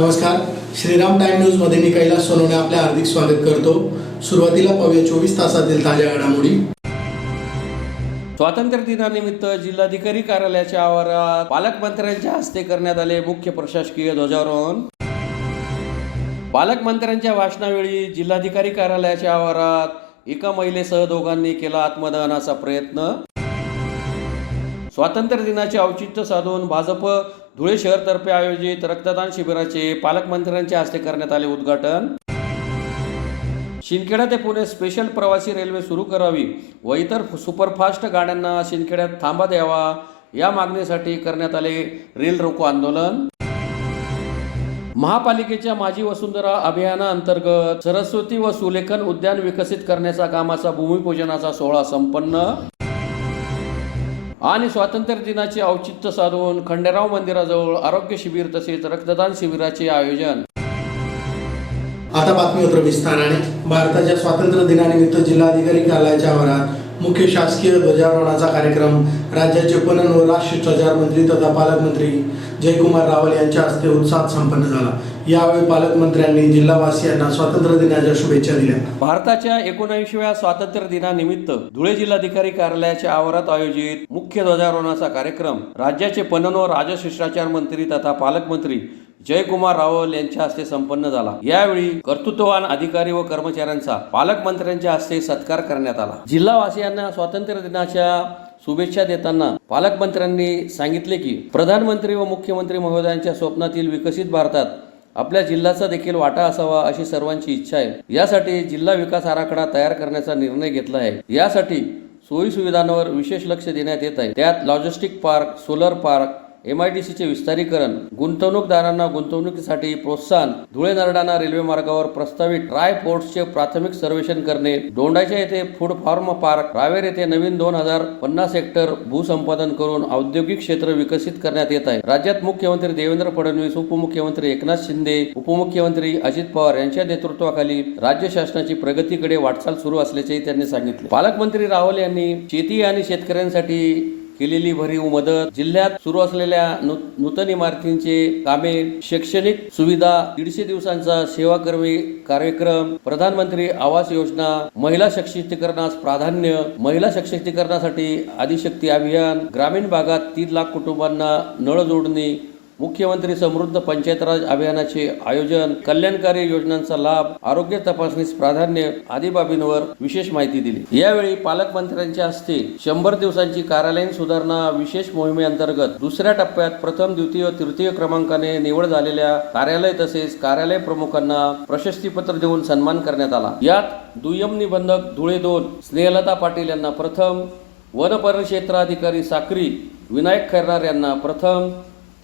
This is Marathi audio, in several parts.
नमस्कार, श्रीराम टाइम न्यूज मध्ये मी कैलास सोनवणे आपले हार्दिक स्वागत करतो। सुरुवातीला पाहूया 24 तासातील ताज्या घडामोडी। स्वातंत्र्य दिनानिमित्त जिल्हाधिकारी कार्यालयाच्या आवारात पालकमंत्र्यांच्या हस्ते करण्यात आले मुख्य प्रशासकीय ध्वजारोहण। पालकमंत्र्यांच्या भाषणावेळी जिल्हाधिकारी कार्यालयाच्या आवारात एका महिलेसह दोघांनी केला आत्मदहनाचा प्रयत्न। स्वातंत्र्य दिनाचे औचित्य साधून भाजप धुळे शहरतर्फे आयोजित रक्तदान शिबिराचे पालकमंत्र्यांच्या हस्ते करण्यात आले उद्घाटन। शिंदखेडा ते पुणे स्पेशल प्रवासी रेल्वे सुरू करावी व इतर सुपरफास्ट गाड्यांना शिंदखेड्यात थांबा द्यावा या मागणीसाठी करण्यात आले रेल रोको आंदोलन। महापालिकेच्या माझी वसुंधरा अभियानाअंतर्गत सरस्वती व सुलेखन उद्यान विकसित करण्याचा कामाचा भूमिपूजनाचा सोहळा संपन्न। आणि स्वातंत्र्य दिनाचे औचित्य साधून खंडेराव मंदिराजवळ आरोग्य शिबिर तसेच रक्तदान शिबिराचे आयोजन। आता बातमीपत्र विस्ताराने। भारताच्या स्वातंत्र्य दिनानिमित्त जिल्हाधिकारी कार्यालयाच्या आवारात मुख्य शासकीय ध्वजारोहणाचा कार्यक्रम राज्याचे पणन व राष्ट्रीय ध्वजारोहण मंत्री तथा पालकमंत्री जयकुमार रावल यांच्या हस्ते उत्साहात संपन्न झाला। यावेळी पालकमंत्र्यांनी जिल्हावासियांना स्वातंत्र्य दिनाच्या शुभेच्छा दिल्या। भारताच्या 19व्या स्वातंत्र्य दिनानिमित्त धुळे जिल्हाधिकारी कार्यालयाच्या आवारात आयोजित मुख्य ध्वजारोहणाचा कार्यक्रम राज्याचे पणन व राजशिष्टाचार मंत्री तथा पालकमंत्री जयकुमार रावल यांच्या हस्ते संपन्न झाला। यावेळी कर्तृत्ववान अधिकारी व कर्मचाऱ्यांचा पालकमंत्र्यांच्या हस्ते सत्कार करण्यात आला। जिल्हावासियांना स्वातंत्र्य दिनाच्या शुभेच्छा देताना पालकमंत्र्यांनी सांगितले की प्रधानमंत्री व मुख्यमंत्री महोदयांच्या स्वप्नातील विकसित भारतात आपल्या जिल्ह्याचा देखील वाटा असावा अशी सर्वांची इच्छा आहे। यासाठी जिल्हा विकास आराखडा तयार करण्याचा निर्णय घेतला आहे। यासाठी सोयी सुविधांवर विशेष लक्ष देण्यात येत आहे। त्यात लॉजिस्टिक पार्क, सोलर पार्क, MIDCचे विस्तारीकरण, गुंतवणूकदारांना गुंतवणुकीसाठी प्रोत्साहन, धुळे नरडाणा रेल्वे मार्गावर प्रस्तावित ट्राय पोर्ट्सचे प्राथमिक सर्वेक्षण करणे, दोंडाच्या येथे फूड फार्म पार्क, रावेर येथे नवीन 2050 हेक्टर भूसंपादन करून औद्योगिक क्षेत्र विकसित करण्यात येत आहे। राज्यात मुख्यमंत्री देवेंद्र फडणवीस, उपमुख्यमंत्री एकनाथ शिंदे, उपमुख्यमंत्री अजित पवार यांच्या नेतृत्वाखाली राज्य शासनाची प्रगतीकडे वाटचाल सुरू असल्याचेही त्यांनी सांगितले। पालकमंत्री रावल यांनी शेती आणि शेतकऱ्यांसाठी केलेली भरीव मदत, जिल्ह्यात सुरू असलेल्या नूतन इमारतींचे कामे, शैक्षणिक सुविधा, 150 दिवसांचा सेवाकर्मी कार्यक्रम, प्रधानमंत्री आवास योजना, महिला सशक्तीकरणास प्राधान्य, महिला सशक्तीकरणासाठी आदिशक्ती अभियान, ग्रामीण भागात 3 लाख कुटुंबांना नळ जोडणी, मुख्यमंत्री समृद्ध पंचायत राज अभियानाचे आयोजन, कल्याणकारी योजनांचा लाभ, आरोग्य तपासणीस प्राधान्य आदी बाबींवर विशेष माहिती दिली। यावेळी पालकमंत्र्यांच्या हस्ते 100 दिवसांची कार्यालयीन सुधारणा विशेष मोहिमेअंतर्गत दुसऱ्या टप्प्यात प्रथम, द्वितीय, तृतीय क्रमांकाने निवड झालेल्या कार्यालय तसेच कार्यालय प्रमुखांना प्रशस्तीपत्र देऊन सन्मान करण्यात आला। यात दुय्यम निबंधक धुळे 2 स्नेहलता पाटील यांना प्रथम, वन परिक्षेत्राधिकारी साक्री विनायक खैरनार यांना प्रथम,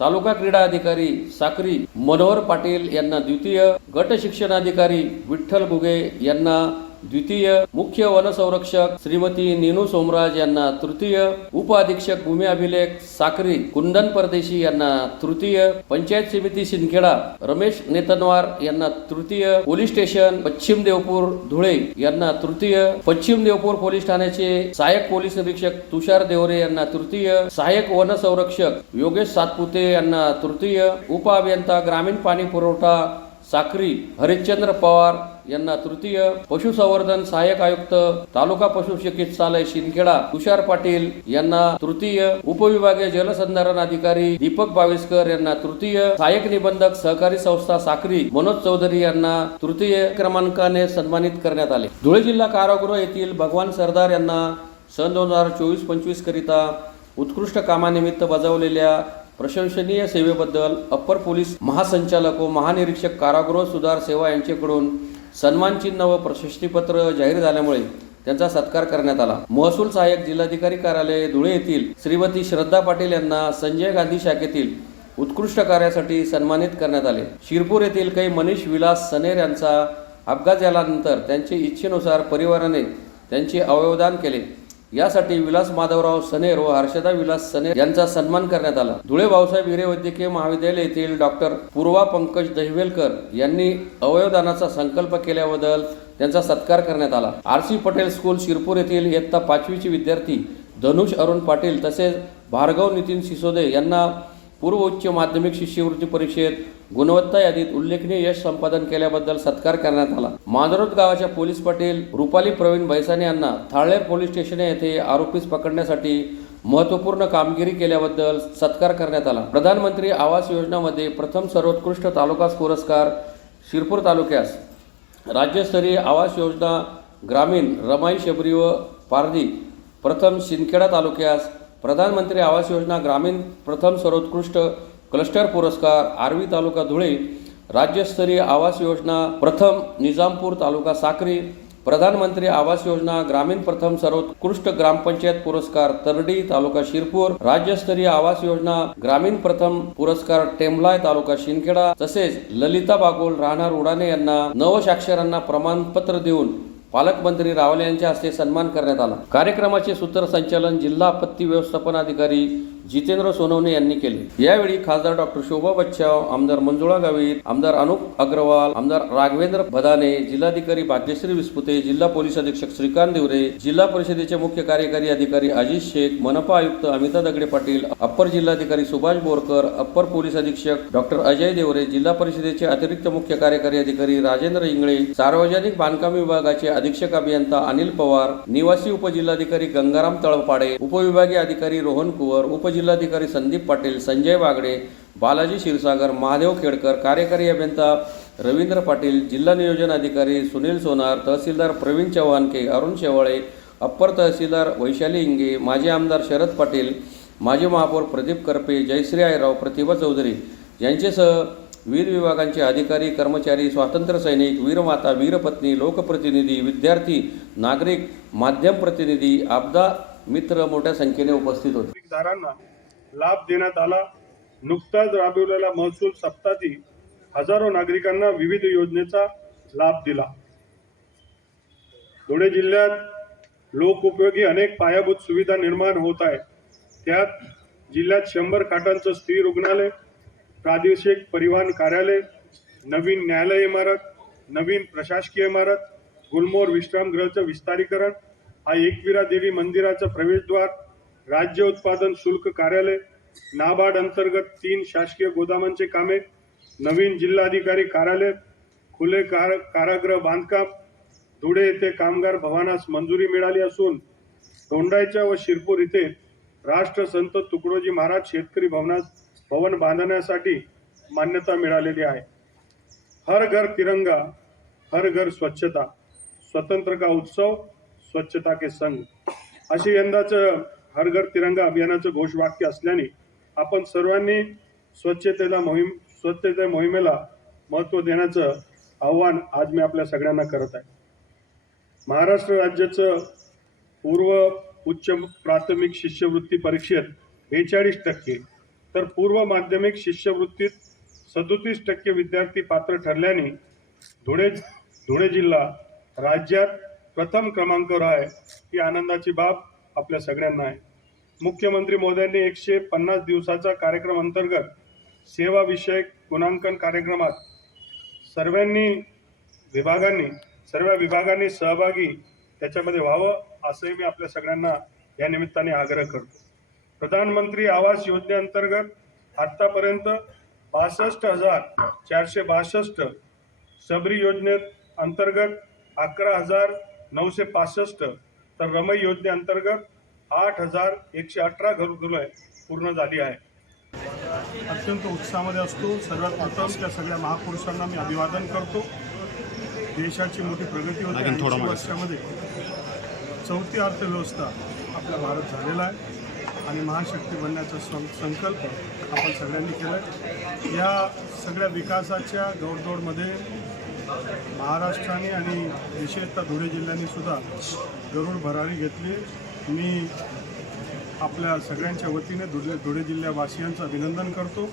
तालुका क्रीडा अधिकारी साक्री मनोहर पाटील यांना द्वितीय, गट शिक्षणाधिकारी विठ्ठल गुगे यांना द्वितीय, मुख्य वनसंरक्षक श्रीमती नीनू सोमराज यांना तृतीय, उप अधीक्षक भूमी अभिलेख साक्री कुंदन परदेशी यांना तृतीय, पंचायत समिती शिंदखेडा रमेश नेतनवार यांना तृतीय, पोलीस स्टेशन पश्चिम देवपूर धुळे यांना तृतीय, पश्चिम देवपूर पोलीस ठाण्याचे सहाय्यक पोलीस निरीक्षक तुषार देवरे यांना तृतीय, सहाय्यक वनसंरक्षक योगेश सातपुते यांना तृतीय, उप अभियंता ग्रामीण पाणी पुरवठा साक्री हरिश्चंद्र पवार यांना तृतीय, पशुसंवर्धन सहाय्यक आयुक्त तालुका पशु चिकित्सालय शिंदखेडा तुषार पाटील यांना तृतीय, उपविभागीय जलसंधारण अधिकारी दीपक बाविस्कर यांना तृतीय, सहाय्यक निबंधक सहकारी संस्था साक्री मनोज चौधरी यांना तृतीय क्रमांकाने सन्मानित करण्यात आले। धुळे जिल्हा कारागृह येथील भगवान सरदार यांना सन 2024-25 करिता उत्कृष्ट कामानिमित्त बजावलेल्या प्रशंसनीय सेवेबद्दल अप्पर पोलीस महासंचालक व महानिरीक्षक कारागृह सुधार सेवा यांच्याकडून सन्मान चिन्ह व प्रशस्तीपत्र जाहीर झाल्यामुळे त्यांचा सत्कार करण्यात आला। महसूल सहाय्यक जिल्हाधिकारी कार्यालय धुळे येथील श्रीमती श्रद्धा पाटील यांना संजय गांधी शाखेतील उत्कृष्ट कार्यासाठी सन्मानित करण्यात आले। शिरपूर येथील काही मनीष विलास सनेर यांचा अपघात झाल्यानंतर त्यांच्या इच्छेनुसार परिवाराने त्यांचे अवयवदान केले। यासाठी विलास माधवराव सनेर व हर्षदा विलास सनेर यांचा सन्मान करण्यात आला। धुळे भाऊसाहेब हिरे वैद्यकीय महाविद्यालय येथील डॉक्टर पूर्वा पंकज दहिवेलकर यांनी अवयवदानाचा संकल्प केल्याबद्दल त्यांचा सत्कार करण्यात आला। RC पटेल स्कूल शिरपूर येथील इयत्ता 5वीचे विद्यार्थी धनुष अरुण पाटील तसेच भार्गव नितीन सिसोदे यांना पूर्व उच्च माध्यमिक शिष्यवृत्ती परीक्षेत गुणवत्ता यादीत उल्लेखनीय यश संपादन केल्याबद्दल सत्कार करण्यात आला. मांजरोद गावाच्या पोलीस पाटील रुपाली प्रवीण बैसाने यांना थाळनेर पोलीस स्टेशन येथे आरोपीस पकडण्यासाठी महत्त्वपूर्ण कामगिरी केल्याबद्दल सत्कार करण्यात आला. प्रधानमंत्री आवास योजनामध्ये प्रथम सर्वोत्कृष्ट तालुका पुरस्कार शिरपूर तालुक्यास, राज्यस्तरीय आवास योजना ग्रामीण रमाई शबरी व पारधी प्रथम शिंदखेडा तालुक्यास, प्रधानमंत्री आवास योजना ग्रामीण प्रथम सर्वोत्कृष्ट क्लस्टर पुरस्कार आर्वी तालुका धुळे, राज्यस्तरीय आवास योजना प्रथम निजामपूर तालुका साक्री, प्रधानमंत्री आवास योजना ग्रामीण प्रथम सर्वोत्कृष्ट ग्रामपंचायत पुरस्कार तरडी तालुका शिरपूर, राज्यस्तरीय आवास योजना ग्रामीण प्रथम पुरस्कार टेंभलाय तालुका शिंदखेडा, तसेच ललिता बागोल राहणार उडाणे यांना नवसाक्षरांना प्रमाणपत्र देऊन पालकमंत्री रावले यांच्या हस्ते सन्मान करण्यात आला. कार्यक्रमाचे सूत्रसंचालन जिल्हा आपत्ती व्यवस्थापन अधिकारी जितेंद्र सोनवणे यांनी केले. यावेळी खासदार डॉक्टर शोभा बच्चाव, आमदार मंजुळा गावित, आमदार अनुप अग्रवाल, आमदार राघवेंद्र भदाने, जिल्हाधिकारी भाग्यश्री विस्पुते, जिल्हा पोलीस अधीक्षक श्रीकांत दिवरे, जिल्हा परिषदेचे मुख्य कार्यकारी अधिकारी अजित शेख, मनपा आयुक्त अमिता दगडे पाटील, अप्पर जिल्हाधिकारी सुभाष बोरकर, अप्पर पोलीस अधीक्षक डॉक्टर अजय देवरे, जिल्हा परिषदेचे अतिरिक्त मुख्य कार्यकारी अधिकारी राजेंद्र इंगळे, सार्वजनिक बांधकाम विभागाचे अधीक्षक अभियंता अनिल पवार, निवासी उपजिल्हाधिकारी गंगाराम तळपाडे, उपविभागीय अधिकारी रोहन कुवर, उपजिल्हाधिकारी संदीप पाटील, संजय बागडे, बालाजी क्षीरसागर, महादेव खेडकर, कार्यकारी अभियंता रवींद्र पाटील, जिल्हा नियोजन अधिकारी सुनील सोनार, तहसीलदार प्रवीण चव्हाणके, अरुण शेवाळे, अप्पर तहसीलदार वैशाली इंगे, माजी आमदार शरद पाटील, माजी महापौर प्रदीप करपे, जयश्री आयराव, प्रतिभा चौधरी यांच्यासह विविध विभागांचे अधिकारी, कर्मचारी, स्वातंत्र्य सैनिक, वीरमाता, वीरपत्नी, लोकप्रतिनिधी, विद्यार्थी, नागरिक, माध्यम प्रतिनिधी, आपदा मित्र मोठ्या संख्येने उपस्थित होते. नागरिकांना लाभ देण्यात आला. नुकताच राबवलेल्या महसूल सप्ताहात हजारो नागरिकांना विविध योजनेचा लाभ दिला. धुळे जिल्ह्यात लोकोपयोगी अनेक पायाभूत सुविधा निर्माण होत आहे. त्यात जिल्ह्यात 100 खाटांचं स्त्री रुग्णालय, प्रादेशिक परिवहन कार्यालय, नवीन न्यायालय इमारत, नवीन प्रशासकीय इमारत, गुलमोहर विश्रामगृहाचं विस्तारीकरण, हा एकविरा देवी मंदिराचं प्रवेशद्वार, राज्य उत्पादन शुल्क कार्यालय, नाबार्ड अंतर्गत 3 शासकीय गोदामांचे कामे, नवीन जिल्हाधिकारी कार्यालय, खुले कारागृह बांधकाम, धुळे येथे कामगार भवनास मंजुरी मिळाली असून दोंडाईच्या व शिरपूर येथे राष्ट्रसंत तुकडोजी महाराज शेतकरी भवन बांधण्यासाठी मान्यता मिळालेली आहे. हर घर तिरंगा, हर घर स्वच्छता, स्वतंत्र का उत्सव, स्वच्छता के संग असे यंदाचं हर घर तिरंगा अभियानाचं घोषवाक्य असल्याने आपण सर्वांनी स्वच्छतेच्या मोहिमेला महत्त्व देण्याचं आव्हान आज मी आपल्या सगळ्यांना करत आहे. महाराष्ट्र राज्याचं पूर्व उच्च प्राथमिक शिष्यवृत्ती परीक्षेत 42% तर पूर्व माध्यमिक शिष्यवृत्तीत 37% विद्यार्थी पात्र ठरल्याने धुळे जिल्हा राज्यात प्रथम क्रमांकावर आहे. ही आनंदाची बाब आपल्या सगळ्यांना आहे. मुख्यमंत्री मोदयांनी 150 दिवसाचा कार्यक्रम अंतर्गत सेवा विषयक गुणांकन कार्यक्रमात सर्व विभागांनी सहभागी त्याच्यामध्ये व्हावं असंही मी आपल्या सगळ्यांना या निमित्ताने आग्रह करतो. प्रधानमंत्री आवास योजनेअंतर्गत आतापर्यंत 62,462, शबरी योजनेत अंतर्गत 11,965 तर रमई योजनेअंतर्गत 8,118 घरकुलं पूर्ण झाली आहे. अत्यंत उत्साहामध्ये असतो. सर्वात प्रथम त्या सगळ्या महापुरुषांना मी अभिवादन करतो. देशाची मोठी प्रगती होते. 80 वर्षामध्ये 4थी अर्थव्यवस्था आपला भारत झालेला आहे आणि महाशक्ती बनण्याचा संकल्प आपण सगळ्यांनी केला आहे. या सगळ्या विकासाच्या गौरदौडमध्ये महाराष्ट्राने आणि विशेषतः धुळे जिल्ह्याने सुद्धा गरुड भरारी घेतली. मी आपल्या सगळ्यांच्या वतीने धुळे जिल्ह्यावासियांचं अभिनंदन करतो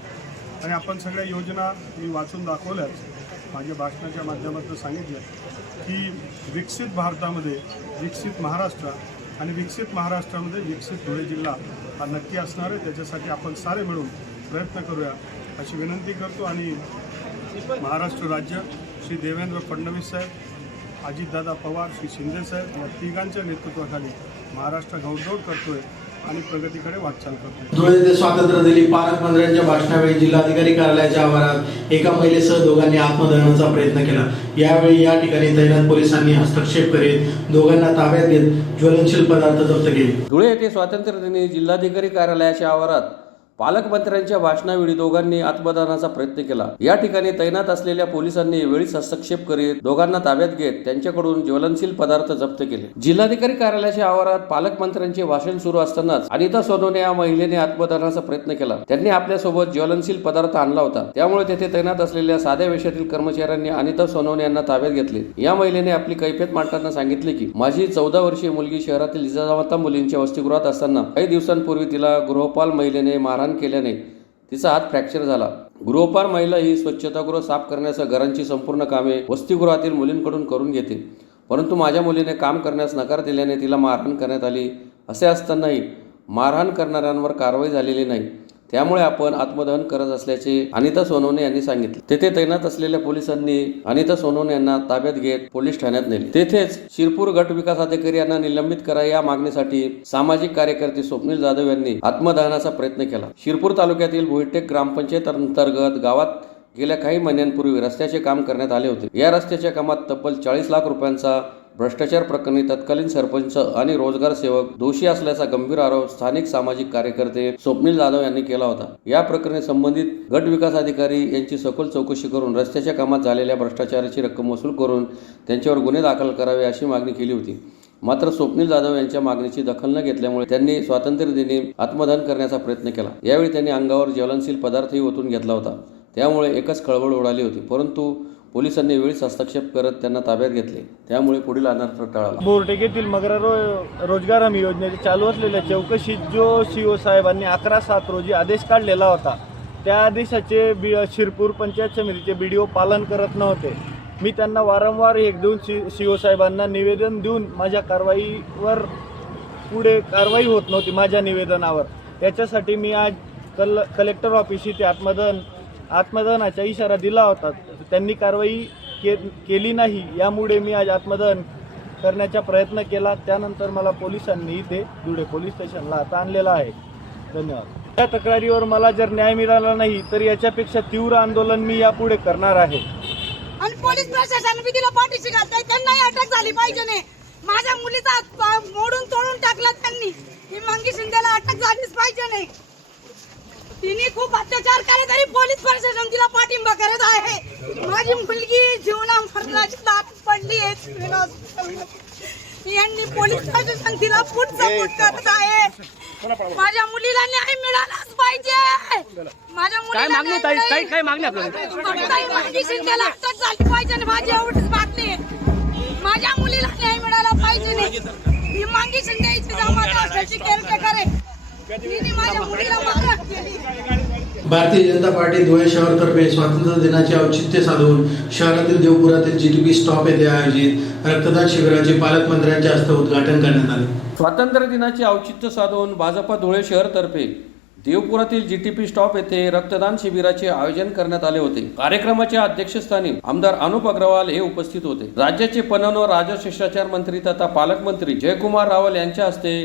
आणि आपण सगळ्या योजना मी वाचून दाखवल्याच. माझ्या भाषणाच्या माध्यमातून सांगितलं की विकसित भारतामध्ये विकसित महाराष्ट्र आणि विकसित महाराष्ट्रामध्ये विकसित धुळे जिल्हा हा नक्की असणार आहे. त्याच्यासाठी आपण सारे मिळून प्रयत्न करूया अशी विनंती करतो. आणि महाराष्ट्र राज्य श्री देवेंद्र फडणवीस साहेब, अजितदादा पवार, श्री शिंदे साहेब या तिघांच्या नेतृत्वाखाली महाराष्ट्र घौडदौड करतोय. आणि प्रगतीकडे वाटचाल करतो. धुळे येथे स्वातंत्र्य दिनी पालकमंत्र्यांच्या भाषणावेळी जिल्हाधिकारी कार्यालयाच्या आवारात एका महिलेसह दोघांनी आत्मदहनाचा प्रयत्न केला. यावेळी या ठिकाणी तैनात पोलिसांनी हस्तक्षेप करीत दोघांना ताब्यात घेत ज्वलनशील पदार्थ जप्त केले. धुळे येथे स्वातंत्र्य दिनी जिल्हाधिकारी कार्यालयाच्या आवारात पालकमंत्र्यांच्या भाषणावेळी दोघांनी आत्मदहनाचा प्रयत्न केला. या ठिकाणी तैनात असलेल्या पोलिसांनी वेळीच हस्तक्षेप करीत दोघांना ताब्यात घेत त्यांच्याकडून ज्वलनशील पदार्थ जप्त केले. जिल्हाधिकारी कार्यालयाच्या आवारात पालकमंत्र्यांचे भाषण सुरू असतानाच अनिता सोनवणे या महिलेने आत्मदहनाचा प्रयत्न केला. त्यांनी आपल्यासोबत ज्वलनशील पदार्थ आणला होता. त्यामुळे तेथे तैनात असलेल्या साध्या वेशातील कर्मचाऱ्यांनी अनिता सोनवणे यांना ताब्यात घेतले. या महिलेने आपली कैफियत मांडताना सांगितले की माझी 14 वर्षीय मुलगी शहरातील जिजामाता मुलींच्या वसतिगृहात असताना काही दिवसांपूर्वी तिला गृहपाल महिलेने मारहाण केल्याने तिचा हात फ्रॅक्चर झाला. गृहपाल महिला ही स्वच्छतागृह साफ करण्यासह घरांची संपूर्ण कामे वसतिगृहातील मुलींकडून करून घेते. परंतु माझ्या मुलीने काम करण्यास नकार दिल्याने तिला मारहाण करण्यात आली. असे असतानाही मारहाण करणाऱ्यांवर कारवाई झालेली नाही. त्यामुळे आपण आत्मदहन करत असल्याचे अनिता सोनवणे यांनी सांगितले. तेथे तैनात असलेल्या पोलिसांनी अनिता सोनवणे यांना ताब्यात घेत पोलीस ठाण्यात नेले. तेथेच शिरपूर गट विकास अधिकारी यांना निलंबित करा या मागणीसाठी सामाजिक कार्यकर्ते स्वप्नील जाधव यांनी आत्मदहनाचा प्रयत्न केला. शिरपूर तालुक्यातील भुईटेक ग्रामपंचायत अंतर्गत गावात गेल्या काही महिन्यांपूर्वी रस्त्याचे काम करण्यात आले होते. या रस्त्याच्या कामात तब्बल 40 लाख रुपयांचा भ्रष्टाचार प्रकरणी तत्कालीन सरपंच आणि रोजगार सेवक दोषी असल्याचा गंभीर आरोप स्थानिक सामाजिक कार्यकर्ते स्वप्नील जाधव यांनी केला होता. या प्रकरणी संबंधित गट विकास अधिकारी यांची सखोल चौकशी करून रस्त्याच्या कामात झालेल्या भ्रष्टाचाराची रक्कम वसूल करून त्यांच्यावर गुन्हे दाखल करावे अशी मागणी केली होती. मात्र स्वप्नील जाधव यांच्या मागणीची दखल न घेतल्यामुळे त्यांनी स्वातंत्र्य दिनी आत्मदहन करण्याचा प्रयत्न केला. यावेळी त्यांनी अंगावर ज्वलनशील पदार्थही ओतून घेतला होता. त्यामुळे एकच खळबळ उडाली होती. परंतु पोलिसांनी वेळीच हस्तक्षेप करत त्यांना ताब्यात घेतले. त्यामुळे पुढील अनर्थ टळला. बोर्टेक येथील मगरा रोजगार हमी योजनेची चालू असलेल्या चौकशीत जो सीओ साहेबांनी 11/7 रोजी आदेश काढलेला होता, त्या आदेशाचे शिरपूर पंचायत समितीचे BDO पालन करत नव्हते. मी त्यांना वारंवार 1-2 सीओ साहेबांना निवेदन देऊन माझ्या कारवाईवर पुढे कारवाई होत नव्हती माझ्या निवेदनावर. याच्यासाठी मी आज कलेक्टर ऑफिस इथे आत्मदहनाचा इशारा दिला होता. त्यांनी कारवाई केली नाही. यामुळे मी आज आत्मदहन करण्याचा प्रयत्न केला. त्यानंतर मला पोलिसांनी इथे धुळे पोलीस स्टेशनला आता आणलेलं आहे. धन्यवाद. या तक्रारीवर मला जर न्याय मिळाला नाही तर याच्यापेक्षा तीव्र आंदोलन मी यापुढे करणार आहे. आणि पोलीस प्रशासन विधीला पाठीशी घालताय. त्यांनाही अटक झाली पाहिजे नाही. माझ्या मुलीचा मोडून तोडून टाकला त्यांनी. ही मंगी शिंदेला अटक झालीच पाहिजे नाही. तिने खूप अत्याचार केले तरी पोलीस प्रशासन तिला पाठिंबा करत आहे. माझी मुलगी जीवना मरणाची दाट पडली आहे. यांनी पोलीस प्रशासन तिला सपोर्ट करत आहे. माझ्या मुलीला न्याय मिळालाच पाहिजे. माझ्या मुलीला काय मागणी आपल्याला मंगी शिंदेला अटक झाली पाहिजे. माझी एवढीच मागणी आहे. माझ्या मुलीला न्याय मिळाला पाहिजे नाही. ही मंगी शिंदे इथे जमात असल्याची केअरटेकर आहे. भारतीय जनता पार्टी धुळे शहरातर्फे स्वातंत्र्य दिनाचे औचित्य साधून शहरातील देवपुरातील GTP स्टॉप येथे आयोजित रक्तदान शिबिराचे पालकमंत्र्यांच्या हस्ते उद्घाटन करण्यात आले. स्वातंत्र्य दिनाचे औचित्य साधून भाजपा धुळे शहरतर्फे देवपुरातील GTP स्टॉप येथे रक्तदान शिबिराचे आयोजन करण्यात आले होते. कार्यक्रमाच्या अध्यक्षस्थानी आमदार अनुप अग्रवाल हे उपस्थित होते. राज्याचे पणन व राजशिष्टाचार मंत्री तथा पालकमंत्री जयकुमार रावल यांच्या हस्ते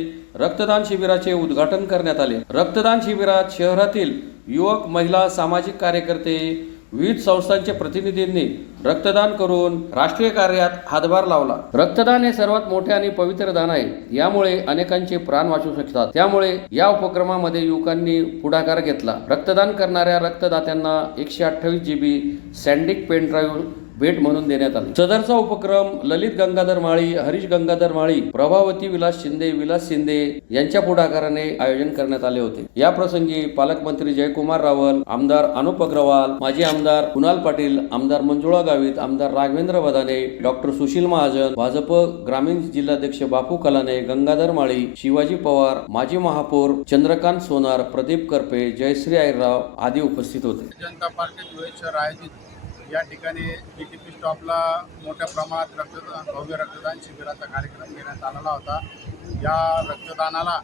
रक्तदान शिबिराचे उद्घाटन करण्यात आले. रक्तदान शिबिरात शहरातील युवक, महिला, सामाजिक कार्यकर्ते, विविध संस्थांच्या प्रतिनिधींनी रक्तदान करून राष्ट्रीय कार्यात हातभार लावला. रक्तदान हे सर्वात मोठे आणि पवित्र दान आहे. यामुळे अनेकांचे प्राण वाचू शकतात. त्यामुळे या उपक्रमामध्ये युवकांनी पुढाकार घेतला. रक्तदान करणाऱ्या रक्तदात्यांना 128 GB सॅन्डिक पेन ड्राईव्ह भेट म्हणून देण्यात आली. सदरचा उपक्रम ललित गंगाधर माळी, हरीश गंगाधर माळी, प्रभावती विलास शिंदे यांच्या पुढाकाराने आयोजन करण्यात आले होते. या प्रसंगी पालकमंत्री जयकुमार रावल, आमदार अनुप अग्रवाल, माजी आमदार कुणाल पाटील, आमदार मंजुळा गावित, आमदार राघवेंद्र बदाने, डॉक्टर सुशील महाजन, भाजप ग्रामीण जिल्हाध्यक्ष बापू कलाने, गंगाधर माळी, शिवाजी पवार, माजी महापौर चंद्रकांत सोनार, प्रदीप करपे, जयश्री आईरराव आदी उपस्थित होते. जनता पार्टी धुळे शहर आयोजित या ठिकाणी GTP स्टॉपला मोठ्या प्रमाणात भव्य रक्तदान शिबिराचा कार्यक्रम घेण्यात आलेला होता. या रक्तदानाला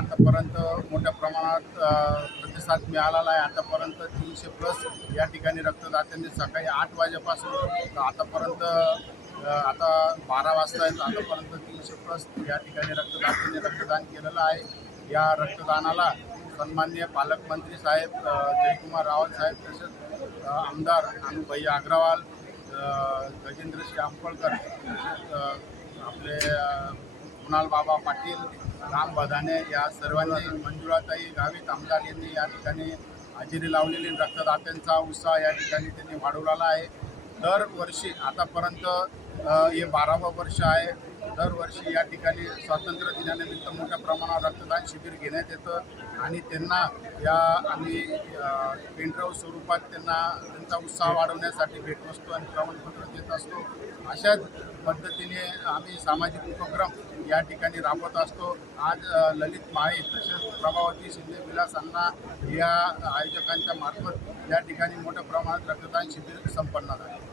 आतापर्यंत मोठ्या प्रमाणात प्रतिसाद मिळालेला आहे. आतापर्यंत 300+ या ठिकाणी रक्तदात्यांनी सकाळी 8 वाजेपासून आतापर्यंत आता 12 वाजता आहेत, आतापर्यंत 300+ या ठिकाणी रक्तदान केलेलं आहे. या रक्तदानाला सन्माननीय पालकमंत्री साहेब जयकुमार रावल साहेब, तसेच आमदार अनुभाई अग्रवाल, गजेंद्रसिंह आंबळकर, तसेच आपले कुणाल बाबा पाटील, राम बधाने या सर्वांनी, मंजुळाताई गावित आमदार यांनी या ठिकाणी हजेरी लावलेली. रक्तदात्यांचा उत्साह या ठिकाणी त्यांनी वाढवलेला आहे. दरवर्षी आतापर्यंत हे 12वं वर्ष आहे. दरवर्षी या ठिकाणी स्वातंत्र्य दिनानिमित्त मोठ्या प्रमाणावर रक्तदान शिबिर घेण्यात येतं आणि त्यांना आम्ही पेनड्राईव्ह स्वरूपात त्यांचा उत्साह वाढवण्यासाठी भेटवस्तू आणि प्रमाणपत्र देत असतो. अशाच पद्धतीने आम्ही सामाजिक उपक्रम या ठिकाणी राबवत असतो. आज ललित माळी तसेच प्रभावती शिंदे विलास अण्णा या आयोजकांच्या मार्फत या ठिकाणी मोठ्या प्रमाणात रक्तदान शिबिर संपन्न झाले.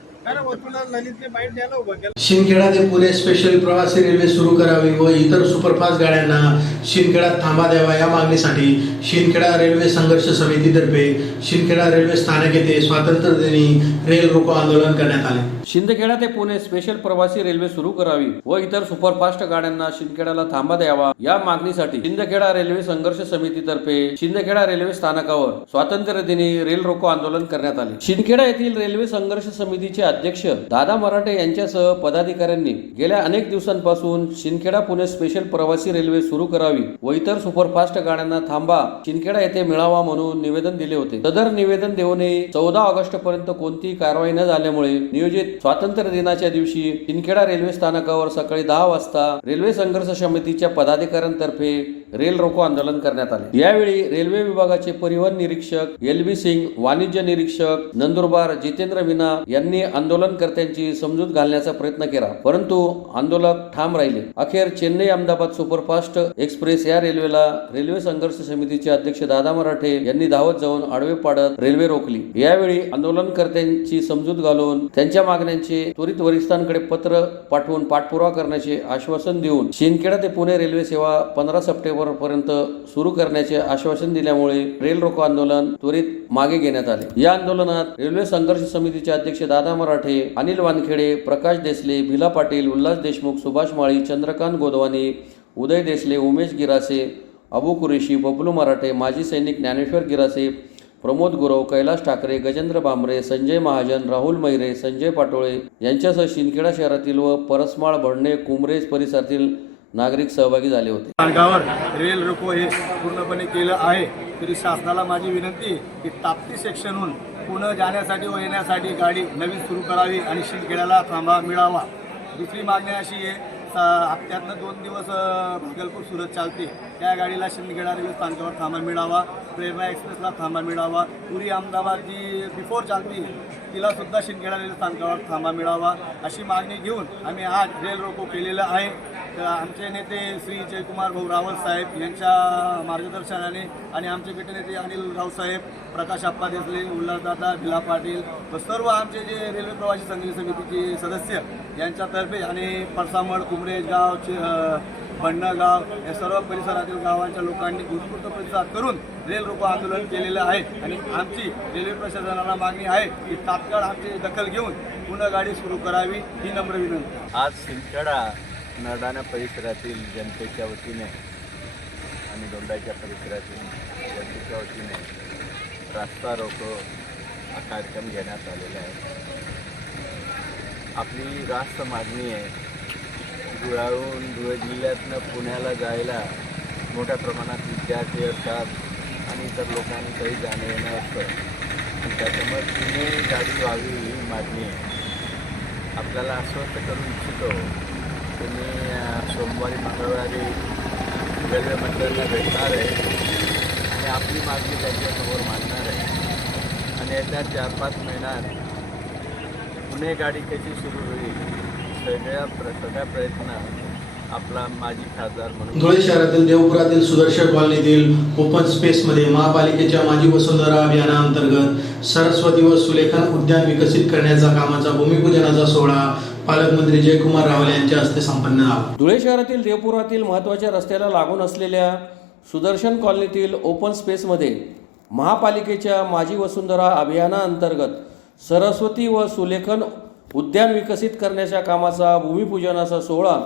शिंदखेडा ते पुणे स्पेशल प्रवासी रेल्वे सुरू करावी व इतर सुपरफास्ट गाड्यांना शिंदखेड्यात थांबा द्यावा या मागणीसाठी शिंदखेडा रेल्वे संघर्ष समितीतर्फे शिंदखेडा रेल्वे स्थानक येथे स्वातंत्र्यदिनी रेल रोको आंदोलन करण्यात आले. शिंदखेडा ते पुणे स्पेशल प्रवासी रेल्वे सुरू करावी व इतर सुपरफास्ट गाड्यांना शिंदखेड्याला थांबा द्यावा या मागणीसाठी शिंदखेडा रेल्वे संघर्ष समितीतर्फे शिंदखेडा रेल्वे स्थानकावर स्वातंत्र्य दिनी रेल रोको आंदोलन करण्यात आले. शिंदखेडा येथील रेल्वे संघर्ष समितीचे अध्यक्ष दादा मराठे यांच्यासह पदाधिकाऱ्यांनी गेल्या अनेक दिवसांपासून शिंदखेडा पुणे स्पेशल प्रवासी रेल्वे सुरू करावी व इतर सुपरफास्ट गाड्यांना थांबा शिंदखेडा येथे मिळावा म्हणून निवेदन दिले होते. सदर निवेदन देऊनही 14 ऑगस्ट पर्यंत कोणतीही कारवाई न झाल्यामुळे नियोजित स्वातंत्र्य दिनाच्या दिवशी शिंदखेडा रेल्वे स्थानकावर सकाळी 10 वाजता रेल्वे संघर्ष समितीच्या पदाधिकाऱ्यांतर्फे रेल रोको आंदोलन करण्यात आले. यावेळी रेल्वे विभागाचे परिवहन निरीक्षक LB सिंग, वाणिज्य निरीक्षक नंदुरबार जितेंद्र मीना यांनी आंदोलनकर्त्यांची समजूत घालण्याचा प्रयत्न केला, परंतु आंदोलक ठाम राहिले. अखेर चेन्नई अहमदाबाद सुपरफास्ट एक्सप्रेस या रेल्वेला रेल्वे संघर्ष समितीचे अध्यक्ष दादा मराठे यांनी धावत जाऊन आडवे पाडत रेल्वे रोखली. यावेळी आंदोलनकर्त्यांची समजूत घालून त्यांच्या मागण्यांचे त्वरित वरिष्ठांकडे पत्र पाठवून पाठपुरावा करण्याचे आश्वासन देऊन शिंदखेडा ते पुणे रेल्वे सेवा 15 सप्टेंबर पर्यंत सुरू करण्याचे आश्वासन दिल्यामुळे रेल रोको आंदोलन त्वरित मागे घेण्यात आले. या आंदोलनात रेल्वे संघर्ष समितीचे अध्यक्ष दादा मराठे, अनिल वानखेडे, प्रकाश देसले, भिला पाटील, उल्हास देशमुख, सुभाष माळी, चंद्रकांत गोदवानी, उदय देसले, उमेश गिरासे, अबू कुरेशी, बबलू मराठे, माजी सैनिक ज्ञानेश्वर गिरासे, प्रमोद गुरव, कैलास ठाकरे, गजेंद्र भांबरे, संजय महाजन, राहुल मैरे, संजय पाटोळे यांच्यासह शिंदखेडा शहरातील व परसमाळ, भडणे, कुमरेज परिसरातील नागरिक सहभागी झाले होते. मार्गावर रेल रोको हे पूर्णपणे केलं आहे. तरी शासनाला माझी विनंती की ताप्ती सेक्शनहून पुणे जाण्यासाठी व येण्यासाठी गाडी नवीन सुरू करावी आणि शिंदखेड्याला थांबा मिळावा. दुसरी मागणी अशी आहे, हप्त्यातनं 2 दिवस भागलपूर सुरत चालते, त्या गाडीला शिंदखेडा रेल्वे स्थानकावर थांबा मिळावा. प्रेरणा एक्सप्रेसला थांबा मिळावा. पुरी अहमदाबाद जी बिफोर चालते तिला सुद्धा शिंदखेडा रेल्वे स्थानकावर थांबा मिळावा अशी मागणी घेऊन आम्ही आज रेल रोको केलेलं आहे. तर आमचे नेते श्री जयकुमार भाऊ रावल साहेब यांच्या मार्गदर्शनाने आणि आमचे गटनेते अनिल रावसाहेब, प्रकाश आप्पा देसले, उल्हासदादा, भिला पाटील व सर्व आमचे जे रेल्वे प्रवासी संघर्ष समितीचे सदस्य यांच्यातर्फे आणि परसामळ, कुमरेज गाव, बंडगाव या सर्व परिसरातील गावांच्या लोकांनी उत्स्फूर्त प्रतिसाद करून रेल रोको आंदोलन केलेलं आहे. आणि आमची रेल्वे प्रशासनाला मागणी आहे की तात्काळ आमची दखल घेऊन पुन्हा गाडी सुरू करावी ही नम्र विनंती. आज शिंदखेडा नरडाणा परिसरातील जनतेच्या वतीने आणि दोंडाच्या परिसरातील जनतेच्या वतीने रास्ता रोको हा कार्यक्रम घेण्यात आलेला आहे. आपली रास्त मागणी आहे, धुळ्याहून धुळे जिल्ह्यातनं पुण्याला जायला मोठ्या प्रमाणात विद्यार्थी असतात आणि इतर लोकांनी काही जाणं येणं असतं आणि त्याच्यामुळे पुणे गाडी व्हावी ही मागणी आहे. आपल्याला आश्वस्त करू इच्छितो की मी सोमवारी मंगळवारी रेल्वे मंत्र्यांना भेटणार आहे आणि आपली मागणी त्यांच्यासमोर मांडणार आहे आणि येत्या 4-5 महिन्यात पुणे गाडी कशी सुरू होईल सगळ्या प्रयत्न आपला माजी खासदार म्हणून. धुळे शहरातील देवपुरातील सुदर्शन कॉलनीतील ओपन स्पेसमध्ये महापालिकेच्या माझी वसुंधरा अभियानाअंतर्गत सरस्वती व सुलेखन उद्यान विकसित करण्याचा कामाचा भूमिपूजनाचा सोहळा पालकमंत्री जयकुमार रावल यांच्या हस्ते संपन्न झाला. धुळे शहरातील देवपुरातील महत्त्वाच्या रस्त्याला लागून असलेल्या सुदर्शन कॉलनीतील ओपन स्पेसमध्ये महापालिकेच्या माझी वसुंधरा अभियानाअंतर्गत सरस्वती व सुलेखन उद्यान विकसित करण्याच्या कामाचा भूमिपूजनाचा सोहळा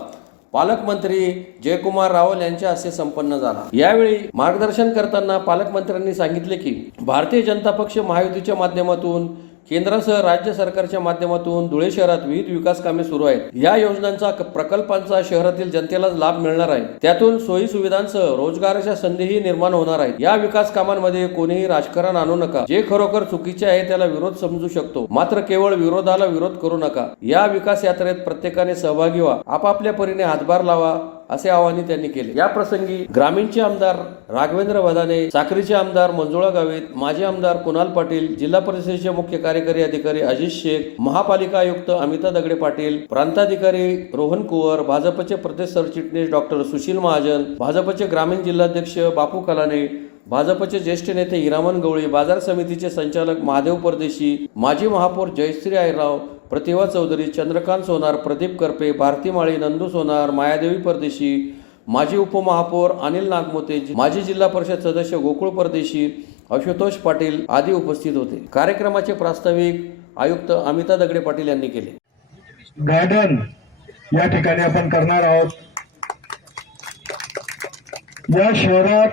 पालकमंत्री जयकुमार रावल यांच्या हस्ते संपन्न झाला। यावेळी मार्गदर्शन करताना पालकमंत्र्यांनी सांगितले की भारतीय जनता पक्ष महायुतीच्या माध्यमातून केंद्रासह राज्य सरकारच्या माध्यमातून धुळे शहरात विविध विकास कामे सुरू आहेत। या योजनांचा प्रकल्पांचा शहरातील जनतेला लाभ मिळणार आहे। त्यातून सोयी सुविधांसह रोजगाराच्या संधीही निर्माण होणार आहेत। या विकास कामांमध्ये कोणीही राजकारण आणू नका। जे खरोखर चुकीचे आहे त्याला विरोध समजू शकतो, मात्र केवळ विरोधाला विरोध करू नका। या विकास यात्रेत प्रत्येकाने सहभागी व्हा, आपापल्या परीने हातभार लावा असे आवाहन त्यांनी केले। या प्रसंगी ग्रामीणचे आमदार राघवेंद्र वदाने, साक्रीचे आमदार मंजुळा गावित, माजी आमदार कुणाल पाटील, जिल्हा परिषदेचे मुख्य कार्यकारी अधिकारी अजित शेख, महापालिका आयुक्त अमिता दगडे पाटील, प्रांताधिकारी रोहन कुवर, भाजपचे प्रदेश सरचिटणीस डॉक्टर सुशील महाजन, भाजपचे ग्रामीण जिल्हाध्यक्ष बापू कलाने, भाजपचे ज्येष्ठ नेते हिरामन गवळी, बाजार समितीचे संचालक महादेव परदेशी, माजी महापौर जयश्री आयराव, प्रतिभा चौधरी, चंद्रकांत सोनार, प्रदीप करपे, भारती माळी, नंदू सोनार, मायादेवी परदेशी, माजी उपमहापौर अनिल नागमोते, माजी जिल्हा परिषद सदस्य गोकुळ परदेशी, आशुतोष पाटील आदी उपस्थित होते। कार्यक्रमाचे प्रास्ताविक आयुक्त अमिता दगडे पाटील यांनी केले। गार्डन या ठिकाणी आपण करणार आहोत। या शहरात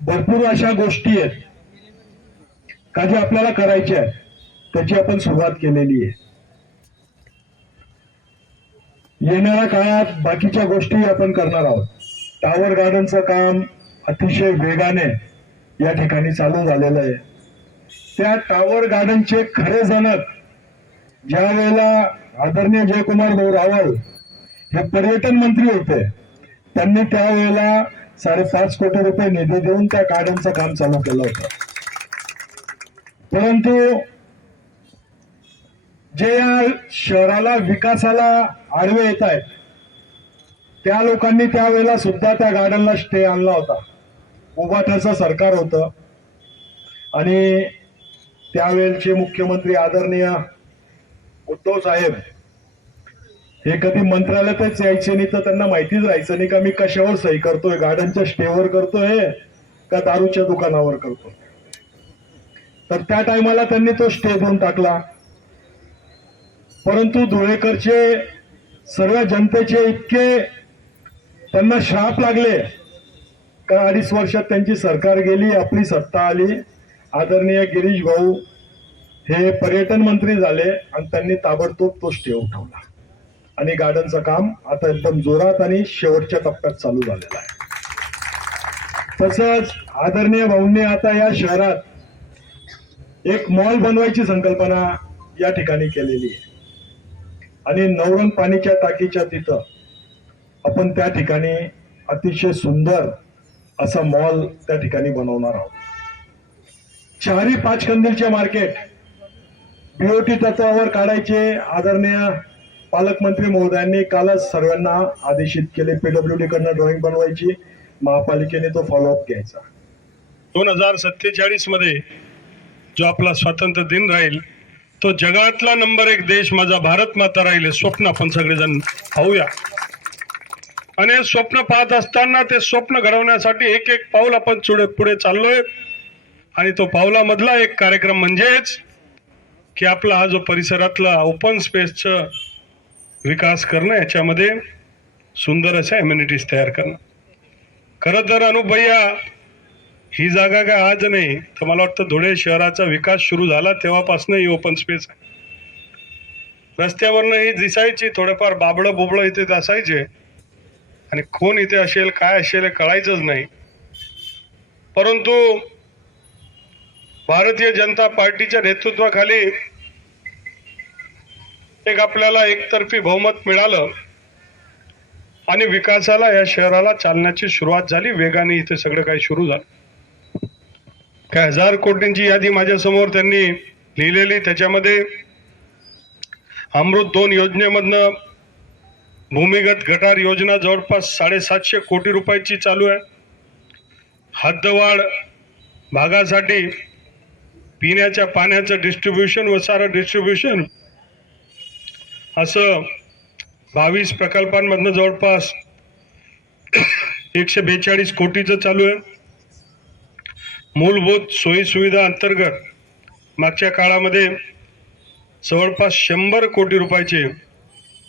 भरपूर अशा गोष्टी आहेत का जे आपल्याला करायच्या आहेत, त्याची आपण सुरुवात केलेली आहे। येणाऱ्या काळात बाकीच्या गोष्टी आपण करणार आहोत। टावर गार्डनचं काम अतिशय वेगाने या ठिकाणी चालू झालेलं आहे। त्या टावर गार्डनचे खरे जनक ज्या वेळेला आदरणीय जयकुमार रावल हे पर्यटन मंत्री होते, त्यांनी त्यावेळेला 5.5 कोटी रुपये निधी देऊन त्या गार्डनचं काम चालू केलं होतं। परंतु जे या शहराला विकासाला आडवे येत आहेत त्या लोकांनी त्यावेळेला सुद्धा त्या गार्डनला स्टे आणला होता। उभाटाचं सरकार होतं आणि त्यावेळेचे मुख्यमंत्री आदरणीय उद्धव साहेब हे कधी मंत्रालयातच यायचे नाही, तर त्यांना माहितीच राहायचं नाही का मी कशावर सही करतोय, गार्डनच्या स्टेवर करतोय का दारूच्या दुकानावर करतोय। तर त्या टायमाला त्यांनी तो स्टे देऊन टाकला। परंतु धुळेकरचे सर्व जनतेचे इतके त्यांना श्राप लागले का 2.5 वर्षात त्यांची सरकार गेली, आपली सत्ता आली। आदरणीय गिरीश भाऊ हे पर्यटन मंत्री झाले आणि त्यांनी ताबडतोब तो स्टे उठवला आणि गार्डनचं काम आता एकदम जोरात आणि शेवटच्या टप्प्यात चालू झालेलं आहे। तसंच आदरणीय भाऊंनी आता या शहरात एक मॉल बनवायची संकल्पना या ठिकाणी केलेली आहे आणि नवरंग पाणीच्या टाकीच्या तिथं आपण त्या ठिकाणी अतिशय सुंदर असा मॉल त्या ठिकाणी बनवणार आहोत। 4-5 कंदीलचे मार्केट बीओटी तत्वावर काढायचे आदरणीय पालकमंत्री महोदयांनी कालच सर्वांना आदेशित केले। पीडब्ल्यूडी कडनं ड्रॉइंग बनवायची, महापालिकेने तो फॉलोअप घ्यायचा। 2047 मध्ये जो आपला स्वातंत्र्य दिन राहील तो जगातला नंबर 1 देश माझा भारत माता राहील, हे स्वप्न आपण सगळेजण पाहूया। आणि हे स्वप्न पाहत असताना ते स्वप्न घडवण्यासाठी एक एक पाऊल आपण पुढे चाललोय आणि तो पावलामधला एक कार्यक्रम म्हणजेच की आपला हा जो परिसरातला ओपन स्पेसचं विकास करणं, याच्यामध्ये सुंदर अशा एम्युनिटीज तयार करणं। खरं तर अनुप भैया ही जागा काय आज नाही, तर मला वाटतं धुळे शहराचा विकास सुरू झाला तेव्हापासून ही ओपन स्पेस आहे। रस्त्यावरनं ही दिसायची, थोडंफार बाबळं बुबळं इथे असायचे आणि कोण इथे असेल काय असेल कळायचंच नाही। परंतु भारतीय जनता पार्टीच्या नेतृत्वाखाली एक आपल्याला एकतर्फी बहुमत मिळालं आणि विकासाला या शहराला चालण्याची सुरुवात झाली। वेगाने इथे सगळं काही सुरू झालं। काय 1000 कोटींची यादी माझ्यासमोर त्यांनी लिहिलेली, त्याच्यामध्ये अमृत 2 योजनेमधनं भूमिगत गटार योजना जवळपास 750 कोटी रुपयाची चालू आहे। हद्दवाढ भागासाठी पिण्याच्या पाण्याचं डिस्ट्रीब्युशन व सारं डिस्ट्रीब्युशन असं 22 प्रकल्पांमधनं जवळपास 142 कोटीचं चालू आहे। मूलभूत सोयी सुविधा अंतर्गत मागच्या काळामध्ये जवळपास 100 कोटी रुपयाचे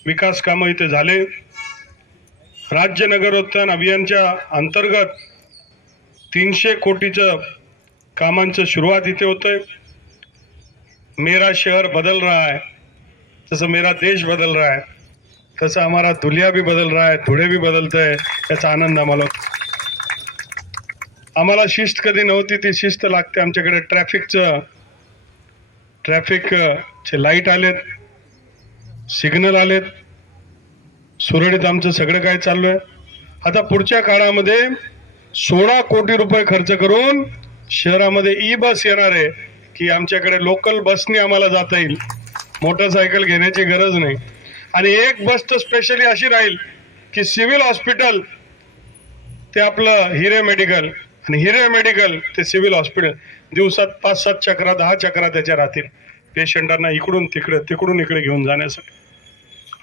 विकास कामं इथे झाले. राज्य नगरोत्थान अभियानच्या अंतर्गत 300 कोटीचं कामांचं सुरुवात इथे होते. मेरा शहर बदल रहा है, जसं मेरा देश बदल रहा है तसं हमारा दुलिया भी बदल रहा है, धुळे भी बदलत आहे. याचा आनंद आम्हाला होतो. आम्हाला शिस्त कधी नव्हती, ती शिस्त लागते. आमच्याकडे ट्रॅफिकचे लाईट आलेत, सिग्नल आलेत, सुरळीत आमचं सगळं काय चालू आहे. आता पुढच्या काळामध्ये 16 कोटी रुपये खर्च करून शहरामध्ये ई बस येणार आहे की आमच्याकडे लोकल बसने आम्हाला जाता येईल, मोटरसायकल घेण्याची गरज नाही. आणि एक बस तर स्पेशली अशी राहील की सिव्हिल हॉस्पिटल ते आपलं हिरे मेडिकल आणि हिरे मेडिकल ते सिव्हिल हॉस्पिटल दिवसात 5-7 चक्रा 10 चक्रा त्याच्या राहतील पेशंटांना इकडून तिकडे तिकडून इकडे घेऊन जाण्यासाठी.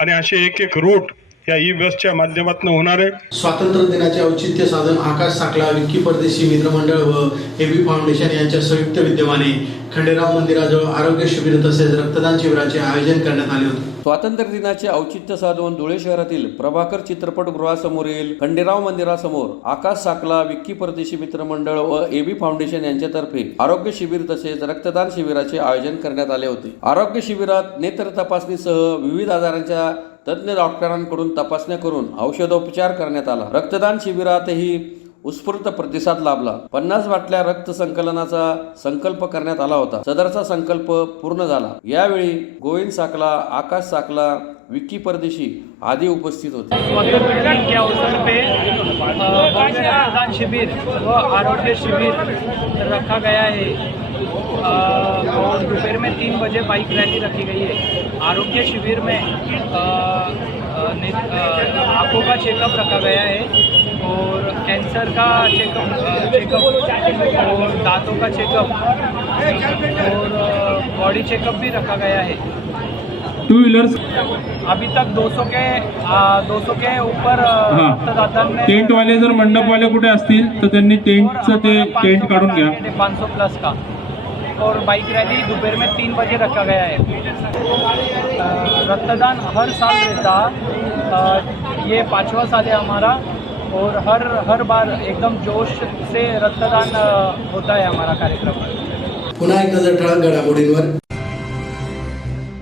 आणि असे एक रूट या ई बसच्या माध्यमातून होणार आहे. स्वातंत्र्य दिनाचे औचित्य साधन आकाश साकला, विक्की परदेशी मित्रमंडळ व एबी फाउंडेशन यांच्या संयुक्त विद्यमाने खंडेराव मंदिराजवळ आरोग्य शिबिर तसेच रक्तदान शिबिराचे आयोजन करण्यात आले होते. स्वातंत्र्य दिनाचे औचित्य साधून धुळे शहरातील प्रभाकर चित्रपटगृहासमोरील खंडेराव मंदिरासमोर आकाश साकला, विक्की परदेशी मित्रमंडळ व एबी फाउंडेशन यांच्यातर्फे आरोग्य शिबिर तसेच रक्तदान शिबिराचे आयोजन करण्यात आले होते. आरोग्य शिबिरात नेत्र तपासणीसह विविध आजारांच्या तज्ज्ञ डॉक्टरांकडून तपासण्या करून औषधोपचार करण्यात आला. रक्तदान शिबिरातही उत्स्फूर्त प्रतिसाद लाभला. 50 बाटल्या रक्त संकलनाचा संकल्प करण्यात आला होता. सदरचा संकल्प पूर्ण झाला. यावेळी गोविंद साकला, आकाश साकला, विक्की परदेशी आदि उपस्थित होते. स्वातंत्र्य दिन के अवसर पे रक्तदान शिविर व आरोग्य शिविर रखा गया है और दोपहर में 3 बजे बाइक रैली रखी गई है. आरोग्य शिविर में आँखों का चेकअप रखा गया है और कैंसर का चेकअप और दांतों का चेकअप और बॉडी चेकअप भी रखा गया है. 2 व्हीलर्स अभी तक 200 के ऊपर रक्तदात्यांनी टेंट वाले जर मंडप वाले कुठे असतील तर त्यांनी टेंटचं ते टेंट काढून घ्या. 500 प्लस का. और बाइक रैली दोपहर में 3 बजे रखा गया है. रक्तदान हर साल रहता, ये 5वां साल है हमारा और हर बार एकदम जोश से रक्तदान होता है हमारा कार्यक्रम. पुन्हा एक नजर ठळक घडामोडींवर.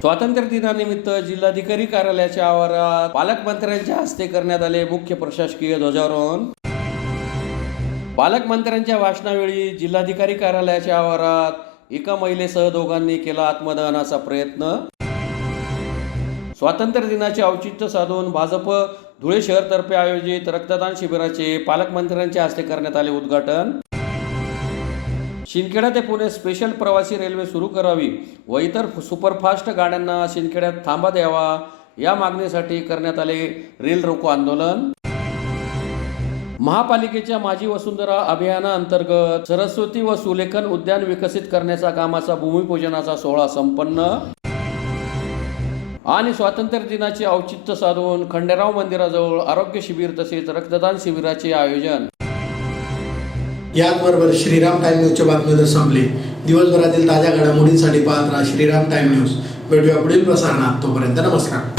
स्वातंत्र्य दिनानिमित्त जिल्हाधिकारी कार्यालयाच्या आवारात पालकमंत्र्यांच्या हस्ते करण्यात आले मुख्य प्रशासकीय ध्वजारोहण. पालकमंत्र्यांच्या भाषणावेळी जिल्हाधिकारी कार्यालयाच्या आवारात एका महिलेसह दोघांनी केला आत्मदहनाचा प्रयत्न. स्वातंत्र्य दिनाचे औचित्य साधून भाजप धुळे शहरतर्फे आयोजित रक्तदान शिबिराचे पालकमंत्र्यांच्या हस्ते करण्यात आले उद्घाटन. शिंदखेडा ते पुणे स्पेशल प्रवासी रेल्वे सुरू करावी व इतर सुपरफास्ट गाड्यांना शिंदखेड्यात थांबा द्यावा या मागणीसाठी करण्यात आले रेल रोको आंदोलन. महापालिकेच्या माझी वसुंधरा अभियानाअंतर्गत सरस्वती व सुलेखन उद्यान विकसित करण्याचा कामाचा भूमिपूजनाचा सोहळा संपन्न. आणि स्वातंत्र्य दिनाचे औचित्य साधून खंडेराव मंदिराजवळ आरोग्य शिबिर तसेच रक्तदान शिबिराचे आयोजन. याचबरोबर श्रीराम टाइम न्यूजच्या बातम्या संपली. दिवसभरातील ताज्या घडामोडींसाठी पाहत राहा श्रीराम टाइम न्यूज. भेटूया पुढील प्रसारणात. तोपर्यंत नमस्कार.